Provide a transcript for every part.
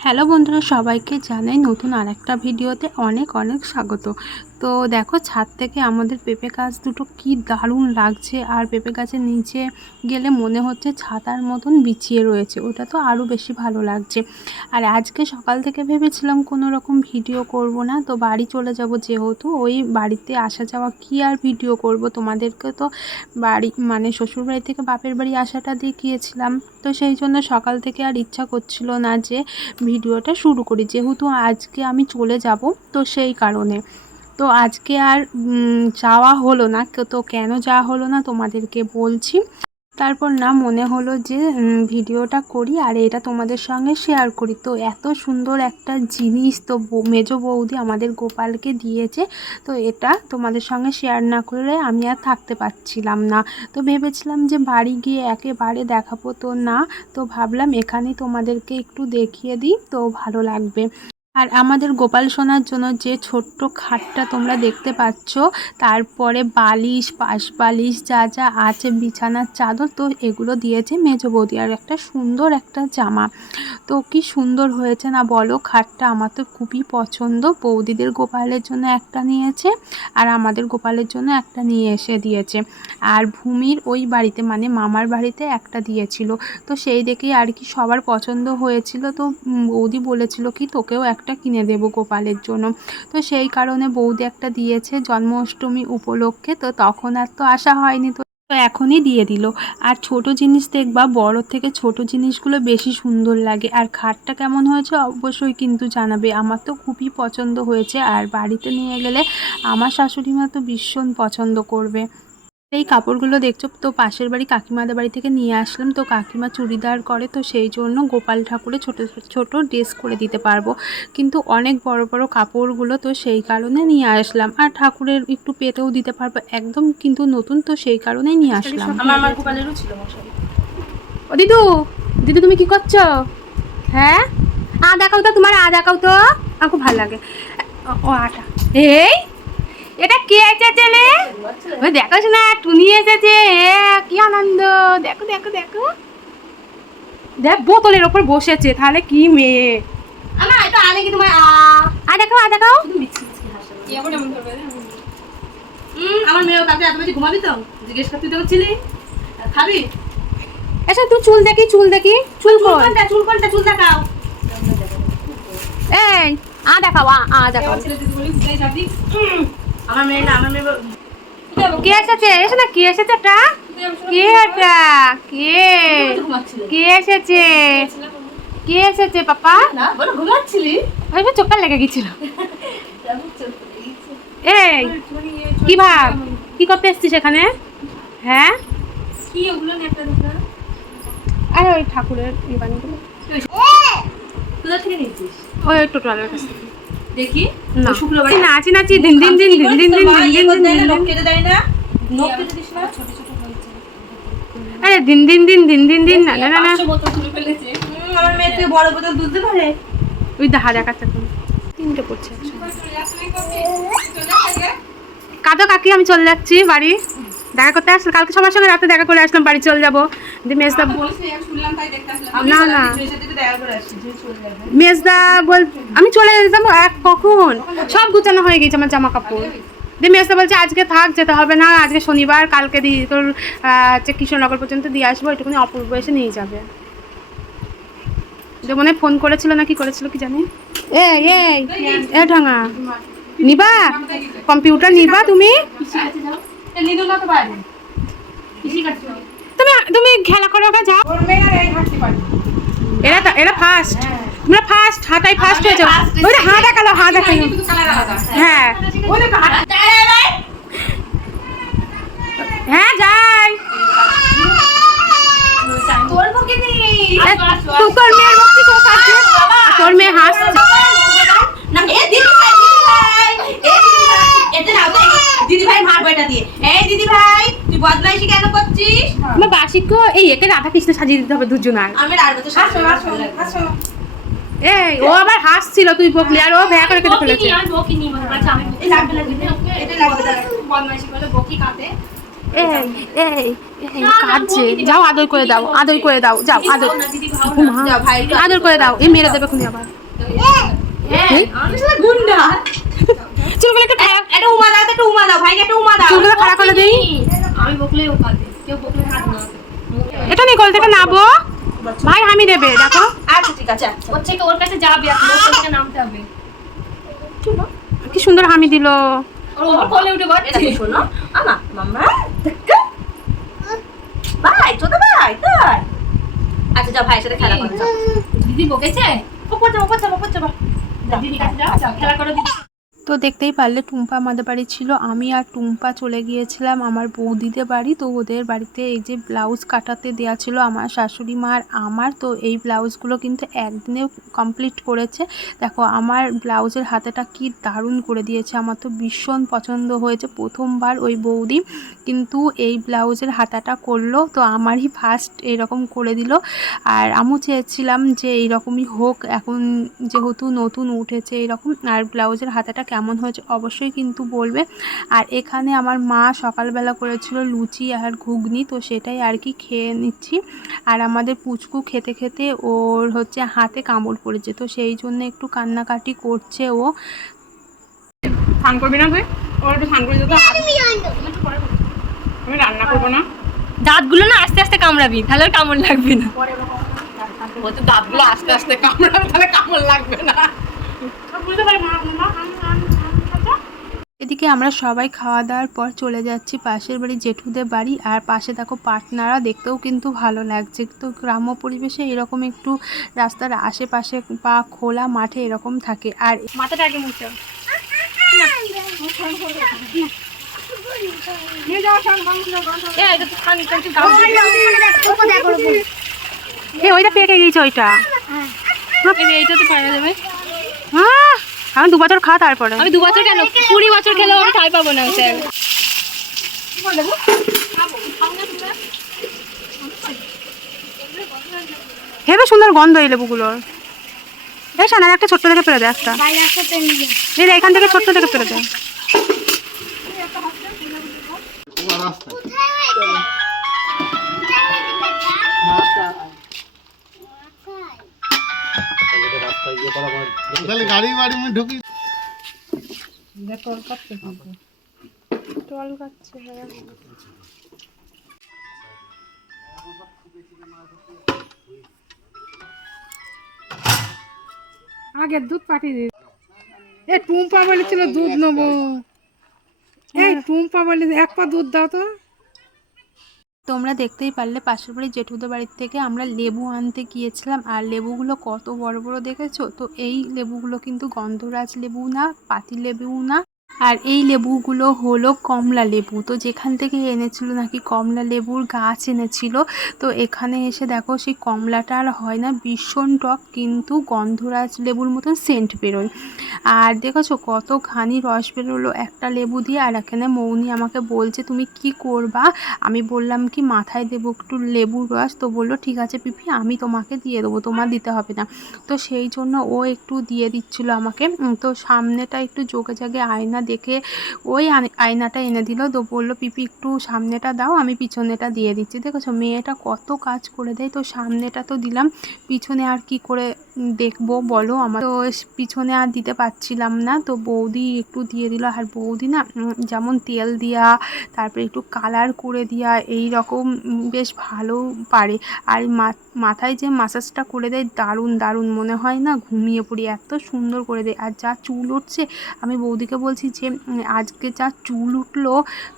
Hello বন্ধুরা সবাইকে জানাই নতুন আরেকটা ভিডিওতে অনেক অনেক স্বাগত। তো দেখো, ছাদ থেকে আমাদের পেঁপে গাছ দুটো কি দারুণ লাগছে। আর পেঁপে গাছের নিচে গেলে মনে হচ্ছে ছাতার মতন বিছিয়ে রয়েছে। ওটা তো আরও বেশি ভালো লাগছে। আর আজকে সকাল থেকে ভেবেছিলাম কোনো রকম ভিডিও করব না, তো বাড়ি চলে যাব যেহেতু। ওই বাড়িতে আসা যাওয়া কি আর ভিডিও করব? তোমাদেরকে তো বাড়ি মানে শ্বশুরবাড়ি থেকে বাপের বাড়ি আসাটা দেখিয়েছিলাম। তো সেই জন্য সকাল থেকে আর ইচ্ছা করছিল না যে ভিডিওটা শুরু করি। যেহেতু আজকে আমি চলে যাব, তো সেই কারণে। তো আজকে আর যাওয়া হলো না। তো কেন যাওয়া হলো না তোমাদেরকে বলছি। তারপর না মনে হলো যে ভিডিওটা করি আর এটা তোমাদের সঙ্গে শেয়ার করি। তো এত সুন্দর একটা জিনিস তো মেজো বৌদি আমাদের গোপালকে দিয়েছে। তো এটা তোমাদের সঙ্গে শেয়ার না করলে আমি আর থাকতে পারছিলাম না। তো ভেবেছিলাম যে বাড়ি গিয়ে একেবারে দেখাবো। তো না, তো ভাবলাম এখানেই তোমাদেরকে একটু দেখিয়ে দিই। তো ভালো লাগবে। আর আমাদের গোপাল সোনার জন্য যে ছোট্ট খাটটা তোমরা দেখতে পাচ্ছ, তারপরে বালিশ পাশ বালিশ যা যা আছে, বিছানার চাদর, তো এগুলো দিয়েছে মেজ বৌদি। আর একটা সুন্দর একটা জামা। তো কি সুন্দর হয়েছে না বলো, খাটটা আমার তো খুবই পছন্দ। বৌদিদের গোপালের জন্য একটা নিয়েছে আর আমাদের গোপালের জন্য একটা নিয়ে এসে দিয়েছে। আর ভূমির ওই বাড়িতে মানে মামার বাড়িতে একটা দিয়েছিল। তো সেই দেখেই আর কি সবার পছন্দ হয়েছিল। তো বৌদি বলেছিল কি তোকেও একটা কিনে দেবো গোপালের জন্য। তো সেই কারণে বৌদি একটা দিয়েছে জন্মাষ্টমী উপলক্ষে, তো তখন আর তো আসা হয়নি। তো তো এখনই দিয়ে দিল। আর ছোট জিনিস দেখবা, বড় থেকে ছোট জিনিসগুলো বেশি সুন্দর লাগে। আর খাটটা কেমন হয়েছে অবশ্যই কিন্তু জানাবে। আমার তো খুবই পছন্দ হয়েছে। আর বাড়িতে নিয়ে গেলে আমার শাশুড়ি মা তো ভীষণ পছন্দ করবে। এই কাপড়গুলো দেখছ? তো পাশের বাড়ি কাকিমাদের বাড়ি থেকে নিয়ে আসলাম। তো কাকিমা চুড়িদার করে তো সেই জন্য গোপাল ঠাকুরের ছোট ছোট ড্রেস করে দিতে পারব। কিন্তু অনেক বড় বড় কাপড়গুলো তো সেই কারণে নিয়ে আসলাম। আর ঠাকুরের একটু পেতেও দিতে পারব একদম কিন্তু নতুন তো সেই কারণেই নিয়ে আসলাম। আমার গোপালেরও ছিল ও দিদু দিদু তুমি কি করছ? হ্যাঁ? আ দেখাও তো তোমার আ দেখাও তো। আমার খুব ভালো লাগে। ও আটা। এই এটা কে এসেছে রে? ওই দেখো না টুনি এসেছে। এ, কি আনন্দ। দেখো দেখো দেখো। দেখ বোতলের ওপর বসেছে। তাহলে কি মেয়ে? আমার এটা আনে কি তোমার আ। দেখাও আ হুম আমার মেয়েও কালকে এত বেশি ঘুমাবি তো? জিজ্ঞেস করতে তো ছিলি খাবি? এসে তুই চুল দেখি চুল দেখি। চুল কোনটা চুল কোনটা চুল দেখাও। এই আ দেখাও আ দেখাও। ছেলে তুই বলি বুঝাই যাবি। আমার মেয়ে না আমার মেয়ে কে এসেছে? এসে না কে এসেছে এটা কে এটা কে? কে এসেছে? কে এসেছে পাপা? না বলো ঘুমাচ্ছিলি? চোখটা লেগে গেছিল। এই কি ভাব? কি করতে এসছিস এখানে? হ্যাঁ? কি ওগুলো একটা দেখনা আরে ওই ঠাকুরের ইয়ে বানিয়ে কোথা থেকে নিয়েছিস? ওই টোটালের কাছে দেখি না শুক্রবার নাচি নাচি দিন দিন দিন দিন দিন দিন দিন দিন দিন দিন দিন কেটে দেয় না নখ কেটে দিস না ছোট ছোট আরে দিন দিন দিন দিন দিন দিন না না না আমার মেয়ে থেকে বড় বোতল তুলতে পারে ওই দেখা দেখাচ্ছে এখন তিনটে পড়ছে কাদো কাকি আমি চলে যাচ্ছি বাড়ি দেখা করতে আসলে কালকে সবার সঙ্গে রাতে দেখা করে আসলাম বাড়ি চলে যাব। মেজদা না, না। মেজদা বল আমি চলে যেতাম এক কখন? সব গুছানো হয়ে গেছে আমার জামা কাপড় দিয়ে মেজদা বলছে আজকে থাক যেতে হবে না আজকে শনিবার কালকে দিয়ে তোর হচ্ছে কিশোরনগর পর্যন্ত দিয়ে আসব এটুকুনি অপূর্ব এসে নিয়ে যাবে। যে মনে হয় ফোন করেছিল না কি করেছিল কি জানি? এই এ ঢাঙা। নিবা? কম্পিউটার নিবা তুমি? তুমি তুমি খেলা করো ওকে যাও। এরা তো এরা ফার্স্ট তোমরা ফার্স্ট হাঁটাই ফার্স্ট হয়ে হয়েছো ওরা হাঁটা কালো হাঁটা হ্যাঁ। একে রাধাকৃষ্ণ সাজিয়ে দিতে হবে দুজনার আমি এই ও আবার হাসছিল তুই বকলি আর ও ভয় করে কেটে ফেলেছে। যাও আদর করে দাও আদর করে দাও যাও আদর। আদর করে দাও এ মেরে দেবে খুনি আবার। চুলগুলো একটা দাও দাও ভাই একটা উমা দাও। করে দিই। আমি বকলে ও কেউ বকলে হাত না এটা নিয়ে কল থেকে নাবো ভাই আমি দেবে দেখো। আচ্ছা ঠিক আছে। আচ্ছা। ওর থেকে ওর কাছে যাবে এখন ওর থেকে নামতে হবে। কি সুন্দর হামি দিল। ওর কোলে উঠে এটা শোনো। আমা মাম্মা দেখা ভাই ছোট ভাই তাই আচ্ছা যাও ভাইয়ের সাথে খেলা করো দিদি বকেছে? ওপর যাও ওপর যাও ওপর যাও। দিদি কাছে যাও যাও, খেলা করো দিদি। তো দেখতেই পারলে টুম্পা আমাদের বাড়ি ছিল। আমি আর টুম্পা চলে গিয়েছিলাম আমার বৌদিদের বাড়ি। তো ওদের বাড়িতে এই যে ব্লাউজ কাটাতে দেওয়া ছিল আমার শাশুড়ি মা আর আমার। তো এই ব্লাউজগুলো কিন্তু একদিনে কমপ্লিট করেছে। দেখো, আমার ব্লাউজের হাতেটা কি দারুণ করে দিয়েছে। আমার তো ভীষণ পছন্দ হয়েছে প্রথমবার ওই বৌদি কিন্তু এই ব্লাউজের হাতাটা করল। তো আমারই ফার্স্ট এরকম করে দিল। আর আমিও চেয়েছিলাম যে এইরকমই হোক। এখন যেহেতু নতুন উঠেছে এরকম। আর ব্লাউজের হাতাটা কেমন হয়েছে অবশ্যই কিন্তু বলবে। আর এখানে আমার মা সকালবেলা করেছিল লুচি আর ঘুগনি তো সেটাই আর কি খেয়ে নিচ্ছি। আর আমাদের পুচকু খেতে খেতে ওর হচ্ছে হাতে কামড় পড়েছে তো সেই জন্য একটু কান্নাকাটি করছে ও। স্নান করবি না তুই? ওর একটু স্নান করে দিতে আমি রান্না করব না? দাঁতগুলো না আস্তে আস্তে কামড়াবি তাহলে কামড় লাগবে না। দাঁতগুলো আস্তে আস্তে কামড়াবে তাহলে কামড় লাগবে না। বুঝতে পারি এদিকে আমরা সবাই খাওয়া দাওয়ার পর চলে যাচ্ছি পাশের বাড়ি জেঠুদের বাড়ি। আর পাশে দেখো পাটনারা দেখতেও কিন্তু ভালো লাগছে। তো গ্রাম্য পরিবেশে এরকম একটু রাস্তার আশেপাশে বা খোলা মাঠে এরকম থাকে। আর মাথাটা আগে মুছে ওইটা পেকে গিয়েছে ওইটা। এইটা তো পারা যাবে। হ্যাঁ। আমি দু বছর খা তারপরে। আমি দু বছর কেন? কুড়ি বছর খেলেও আমি ঠাই পাবো না স্যার। হেবে সুন্দর গন্ধ এই লেবুগুলোর। এই সানা একটা ছোট্ট থেকে ফেলে দে একটা। এই রে, এখান থেকে ছোট্ট থেকে ফেলে দে। তাহলে গাড়ি বাড়ি মধ্যে ঢুকি আগে দুধ পাঠিয়ে দিই এ টুম্পা বলেছিল দুধ নেব। এই টুম্পা বলে এক পা দুধ দাও তো। তোমরা দেখতেই পারলে পাশের বাড়ির জেঠুদের বাড়ির থেকে আমরা লেবু আনতে গিয়েছিলাম। আর লেবুগুলো কত বড় বড় দেখেছ? তো এই লেবুগুলো কিন্তু গন্ধরাজ লেবু না, পাতি লেবু না আর এই লেবুগুলো হলো কমলা লেবু। তো যেখান থেকে এনেছিল নাকি কমলা লেবুর গাছ এনেছিল, তো এখানে এসে দেখো সেই কমলাটা আর হয় না, ভীষণ টক কিন্তু গন্ধরাজ লেবুর মতন সেন্ট বেরোয়। আর দেখেছ কত ঘানি রস বেরোলো একটা লেবু দিয়ে, আর এখানে মৌনি আমাকে বলছে, তুমি কি করবা? আমি বললাম কি, মাথায় দেবো একটু লেবুর রস। তো বলল, ঠিক আছে পিপি, আমি তোমাকে দিয়ে দেবো, তোমার দিতে হবে না। তো সেই জন্য ও একটু দিয়ে দিচ্ছিল আমাকে। তো সামনেটা একটু জোগে জাগে আয়না দেখে ওই আয়নাটা এনে দিল। তো বলল, পিপি, একটু সামনেটা দাও, আমি পিছনেটা দিয়ে দিচ্ছি। দেখেছ, মেয়েটা কত কাজ করে দেয়। তো সামনেটা তো দিলাম, পিছনে আর কি করে দেখব, বলো। আমার তো পিছনে আর দিতে পারছিলাম না। তো বৌদি একটু দিয়ে দিল। আর বৌদি না যেমন তেল দেওয়া তারপরে একটু কালার করে দেওয়া এই রকম বেশ ভালো পারে। আর মাথায় যে মাসাজটা করে দেয়, দারুণ দারুণ মনে হয় না? ঘুমিয়ে পড়ি, এত সুন্দর করে দেয়। আর যা চুল উঠছে, আমি বৌদিকে বলছি যে আজকে যা চুল উঠল,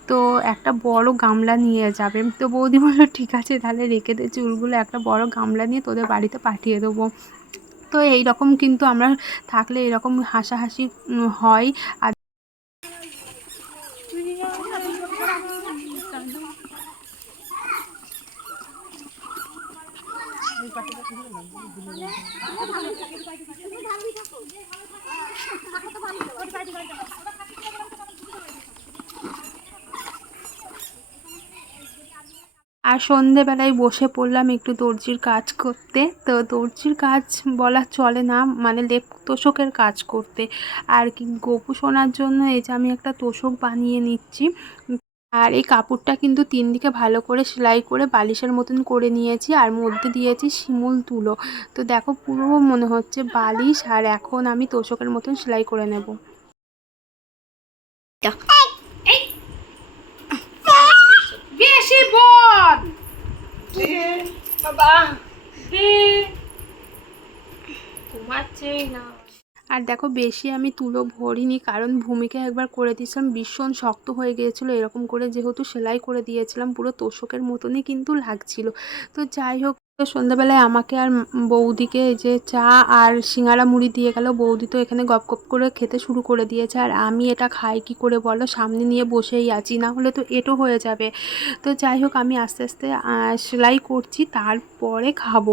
তো একটা বড় গামলা নিয়ে যাবে। তো বৌদি বলল, ঠিক আছে, তাহলে রেখে দে চুলগুলো। একটা বড় গামলা নিয়ে তোদের বাড়িতে পাঠিয়ে দেবো। তো এই রকম কিন্তু আমরা থাকলে এরকম হাসাহাসি হয়। আর আর সন্ধেবেলায় বসে পড়লাম একটু দর্জির কাজ করতে। তো দর্জির কাজ বলা চলে না মানে লেপ তোষকের কাজ করতে। আর কি গোপু শোনার জন্য এই যে আমি একটা তোষক বানিয়ে নিচ্ছি। আর এই কাপড়টা কিন্তু তিন দিকে ভালো করে সেলাই করে বালিশের মতন করে নিয়েছি আর মধ্যে দিয়েছি শিমুল তুলো। তো দেখো পুরো মনে হচ্ছে বালিশ আর এখন আমি তোষকের মতন সেলাই করে নেব বেশি বল আর দেখো, বেশি আমি তুলো ভরিনি, কারণ ভূমিকা একবার করে দিয়েছিলাম, ভীষণ শক্ত হয়ে গিয়েছিল, এরকম করে যেহেতু সেলাই করে দিয়েছিলাম, পুরো তোষকের মতনই কিন্তু লাগছিল। তো যাই হোক সন্ধ্যাবেলায় আমাকে আর বৌদিকে যে চা আর সিঙ্গারা মুড়ি দিয়ে গেল। বৌদি তো এখানে গপ গপ করে খেতে শুরু করে দিয়েছে। আর আমি এটা খাই, কি করে বলো? সামনে নিয়ে বসেই আছি, না হলে তো এটো হয়ে যাবে। তো যাই হোক, আমি আস্তে আস্তে সেলাই করছি, তারপরে খাব।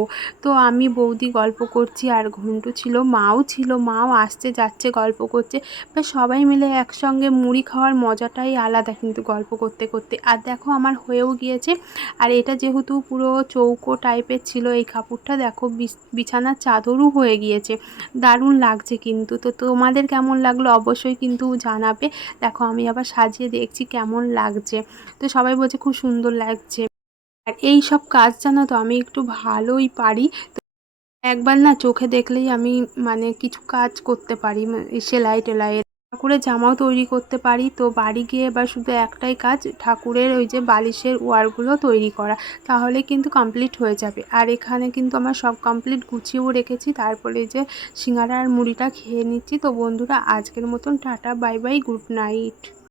তো আমি, বৌদি গল্প করছি, আর ঘন্টু ছিল, মাও ছিল, মাও আসছে, যাচ্ছে, গল্প করছে। বা সবাই মিলে একসঙ্গে মুড়ি খাওয়ার মজাটাই আলাদা কিন্তু গল্প করতে করতে। আর দেখো, আমার হয়েও গিয়েছে। আর এটা যেহেতু পুরো চৌকো টাইপের ছিল এই কাপড়টা। দেখো বিছ- বিছানার চাদরও হয়ে গিয়েছে। দারুণ লাগছে কিন্তু। তো তোমাদের কেমন লাগল অবশ্যই কিন্তু জানাবে। দেখো আমি আবার সাজিয়ে দেখছি কেমন লাগছে। তো সবাই বলছে খুব সুন্দর লাগছে। আর এই সব কাজ জানো তো আমি একটু ভালোই পারি। একবার না চোখে দেখলেই আমি মানে কিছু কাজ করতে পারি মা- সেলাই টেলাইয়ের ঠাকুরের জামাও তৈরি করতে পারি। তো বাড়ি গিয়ে এবার শুধু একটাই কাজ, ঠাকুরের ওই যে বালিশের ওয়ারগুলো তৈরি করা। তাহলে কিন্তু কমপ্লিট হয়ে যাবে। আর এখানে কিন্তু আমার সব কমপ্লিট গুছিয়েও রেখেছি। তারপরে যে সিঙ্গারা আর মুড়িটা খেয়ে নিচ্ছি। তো বন্ধুরা, আজকের মতন tata, bye bye, good night.